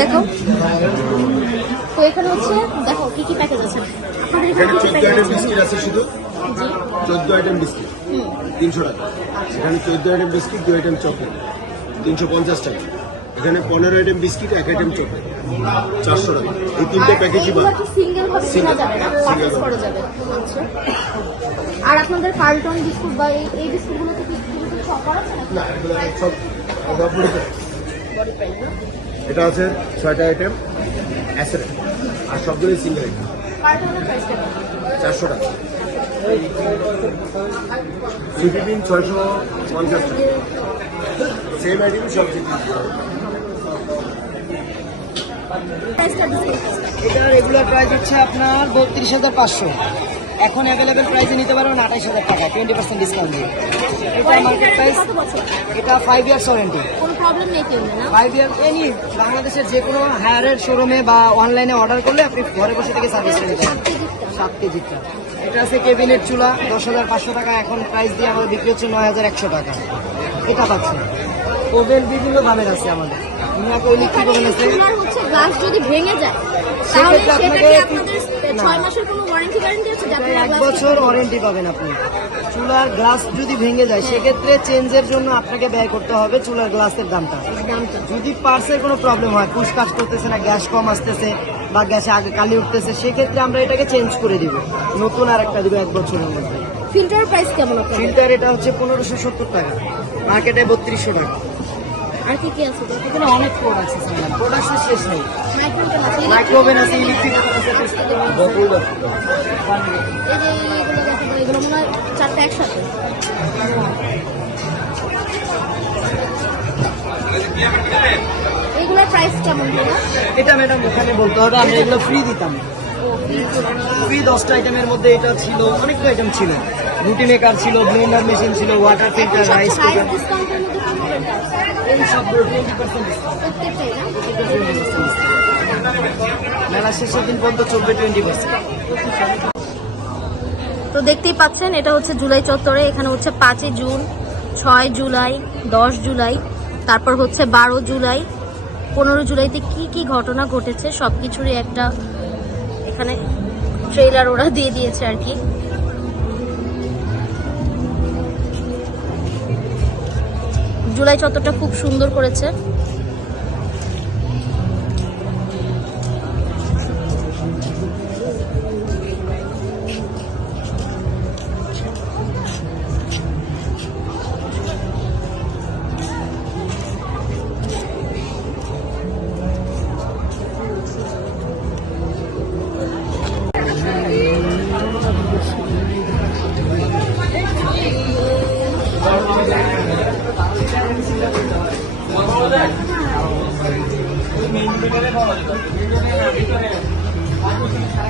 দেখো। তো এখানে হচ্ছে দেখো কি কি প্যাকেজ আছে। আপনাদের এখানে কি প্যাকেজ শুধু। চোদ্দ আইটেম বিস্কিট তিনশো টাকা। এখানে চোদ্দ আইটেম বিস্কিট দু আইটেম চকলেট তিনশো পঞ্চাশ টাকা। এখানে পনেরো আইটেম বিস্কিট এক আইটেম চকলেট চারশো টাকা। এই তিনটে প্যাকেজই কি সিঙ্গেল আর আপনাদের কার্টন বিস্কুট বা এই এই বিস্কুটগুলো এটা আছে ছয়টা আইটেম অ্যাসেট আর সবগুলোই সিঙ্গেল আইটেম চারশো টাকা ছয়শো পঞ্চাশ। সেম সব এটা প্রাইস হচ্ছে আপনার বত্রিশ হাজার পাঁচশো। এখন অ্যাভেলেবেল প্রাইসে নিতে পারবেন আঠাশ হাজার টাকা টোয়েন্টি পার্সেন্ট ডিসকাউন্ট দিয়ে। এটা মার্কেট প্রাইস এটা five years warranty five year any বাংলাদেশের যে কোনো হায়ারের শোরুমে বা অনলাইনে অর্ডার করলে আপনি ঘরে বসে থেকে সার্ভিস নিতে পারেন সাত কেজিটা এটা আছে কেবিনেট চুলা দশ হাজার পাঁচশো টাকা এখন প্রাইস দিয়ে আমাদের বিক্রি হচ্ছে নয় হাজার একশো টাকা। এটা পাচ্ছেন। ওভেন বিভিন্ন দামের আছে আমাদের। ইলেকট্রিক ওভেন আছে। গ্লাস যদি ভেঙে যায় তাহলে সেটা কি আপনাদের। ছয় মাসের কোনো ওয়ারেন্টি গ্যারান্টি আছে যাতে এক বছর ওয়ারেন্টি পাবেন আপনি। চুলার গ্লাস যদি ভেঙে যায় সেক্ষেত্রে চেঞ্জের জন্য আপনাকে ব্যয় করতে হবে চুলার গ্লাসের দামটা। যদি পার্সের কোনো প্রবলেম হয় পুশ কাজ করতেছে না গ্যাস কম আসতেছে বা গ্যাসে আগে কালি উঠতেছে সেক্ষেত্রে আমরা এটাকে চেঞ্জ করে দিব। নতুন আর একটা দিব এক বছরের মধ্যে। ফিল্টার প্রাইস কেমন ফিল্টার এটা হচ্ছে পনেরোশো সত্তর টাকা। মার্কেটে বত্রিশশো টাকা। আর কি কি আছে? এখানে অনেক প্রোডাক্ট আছে প্রোডাক্টের শেষ নেই। মাইক্রোওভেন আছে মাইক্রোওভেন আছে ইলেকট্রিক এই এগুলো মনে হয় চারটে একসাথে। এগুলোর প্রাইস কেমন এটা ম্যাডাম ওখানে বলতে হবে আমরা এগুলো ফ্রি দিতাম। ফ্রি দশটা আইটেমের মধ্যে এটা ছিল অনেকগুলো আইটেম ছিল। রুটি মেকার ছিল ব্লেন্ডার মেশিন ছিল water filter rice price cooker তো দেখতেই পাচ্ছেন এটা হচ্ছে জুলাই চত্বরে এখানে হচ্ছে পাঁচই জুন ছয় জুলাই দশ জুলাই তারপর হচ্ছে বারো জুলাই পনেরো জুলাইতে কি কি ঘটনা ঘটেছে সব কিছুরই একটা এখানে ট্রেলার ওরা দিয়ে দিয়েছে আর কি জুলাই চত্বরটা খুব সুন্দর করেছে।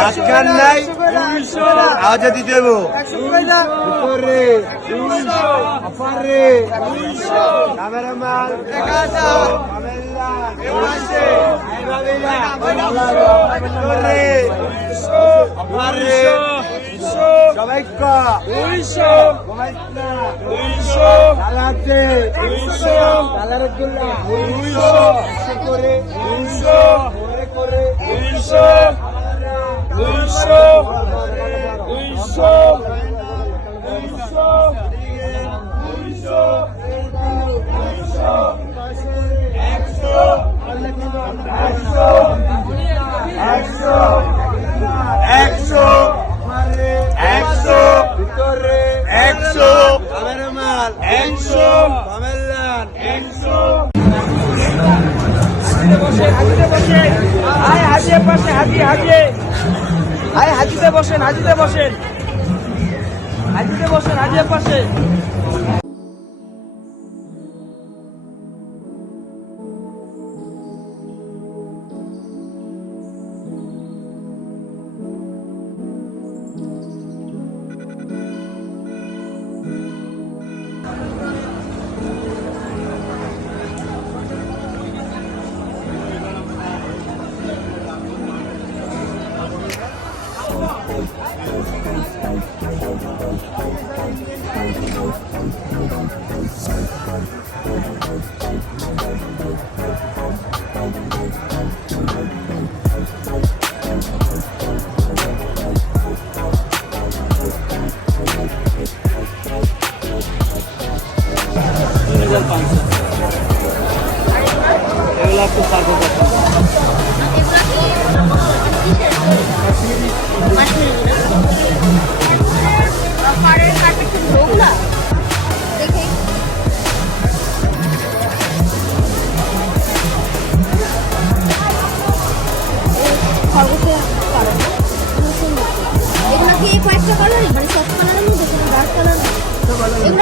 আজকাল নাই আওয়াজ দিতে দেবো উপরে আপারে ক্যামেরাম্যান সবাই সবাই চালাতে কালারের জন্য করে করে একশো পাশে হাজি হাজিয়ে। হাজিতে বসেন হাজিতে বসেন। হাজিতে বসেন হাজির পাশে।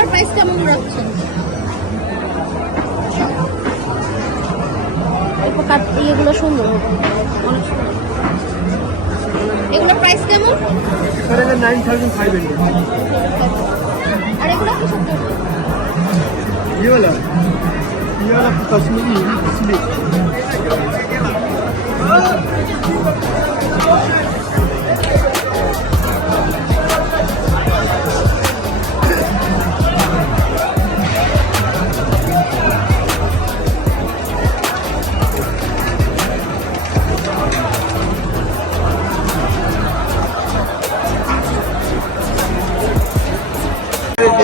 প্রাইস কেমন রাখছেন অল্প কাট এগুলো সুন্দর অনেক সুন্দর এগুলোর প্রাইস কেমন নাইন থাউজেন্ড ফাইভ হান্ড্রেড আর এগুলো কি সব ये वाला ये वाला कश्मीरी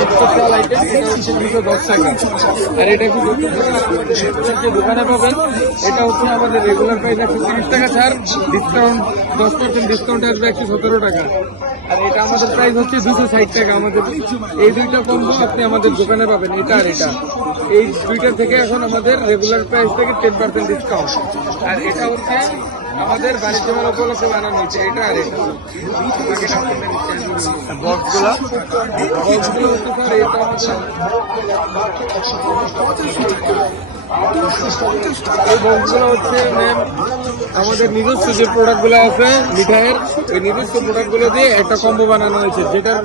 প্রত্যেকটা লাইটে শিশুর আর এটা কি যে পাবেন এটা হচ্ছে আমাদের রেগুলার প্রাইস একশো তিরিশ টাকা ছাড় ডিসকাউন্ট দশ ডিসকাউন্ট আসবে একশো সতেরো টাকা আর এটা আমাদের প্রাইস হচ্ছে দুশো ষাট টাকা আমাদের এই দুইটা কম্বো আপনি আমাদের দোকানে পাবেন এটা আর এটা এই দুইটা থেকে এখন আমাদের রেগুলার প্রাইস থেকে টেন পার্সেন্ট ডিসকাউন্ট আর এটা হচ্ছে আমাদের বাণিজ্য মেলা উপলক্ষে বানানো হয়েছে এটা আর এটা। বক্সগুলা? বক্সগুলো হচ্ছে স্যার এটা আমাদের এই বক্সগুলো হচ্ছে ম্যাম আমাদের নিজস্ব যে প্রোডাক্টগুলো আছে মিঠাইয়ের ওই নিজস্ব প্রোডাক্টগুলো দিয়ে একটা কম্বো বানানো হয়েছে যেটার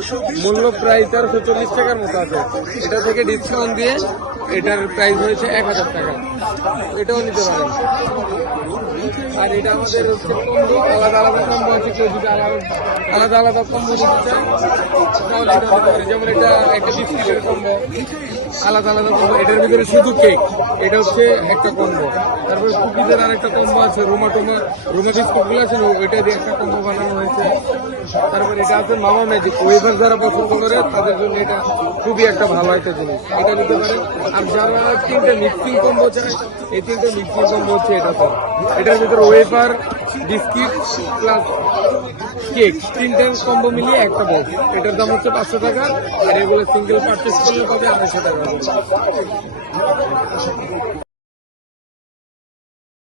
মূল্য প্রায় তেরোশো চল্লিশ টাকার মতো আছে। এটা থেকে ডিসকাউন্ট দিয়ে এটার প্রাইস হয়েছে এক হাজার টাকা। এটাও নিতে পারেন। আর এটা আমাদের আলাদা আলাদা কম্বো আছে, কেউ যদি আলাদা আলাদা কম্বো নিতে চায়, তাহলে এটা যেমন এটা একটা বিস্কিটের কম্বো, আলাদা আলাদা কম্বো, এটার ভিতরে শুধু কেক এটা হচ্ছে একটা কম্বো। তারপরে কুকিজের আর একটা কম্বো আছে, রোমা টোমা, রোমা বিস্কুটগুলো আছে, ওইটা দিয়ে একটা কম্বো বানানো হয়েছে। তারপরে এটা আছে মামা ম্যাজিক ওয়েভার যারা পছন্দ করে, তাদের জন্য এটা খুবই একটা ভালো একটা জিনিস। এটা নিতে পারে। আর যারা তিনটে মিক্সিং কম্বো চায়, এই তিনটে মিক্সিং কম্বো হচ্ছে এটা তো এটার ভিতরে ওয়েফার বিস্কিট প্লাস কেক তিনটে কম্বো মিলিয়ে একটা বক্স এটার দাম হচ্ছে পাঁচশো টাকা। আর এগুলো সিঙ্গেল পারচেস করলে পাবে আড়াইশো টাকা।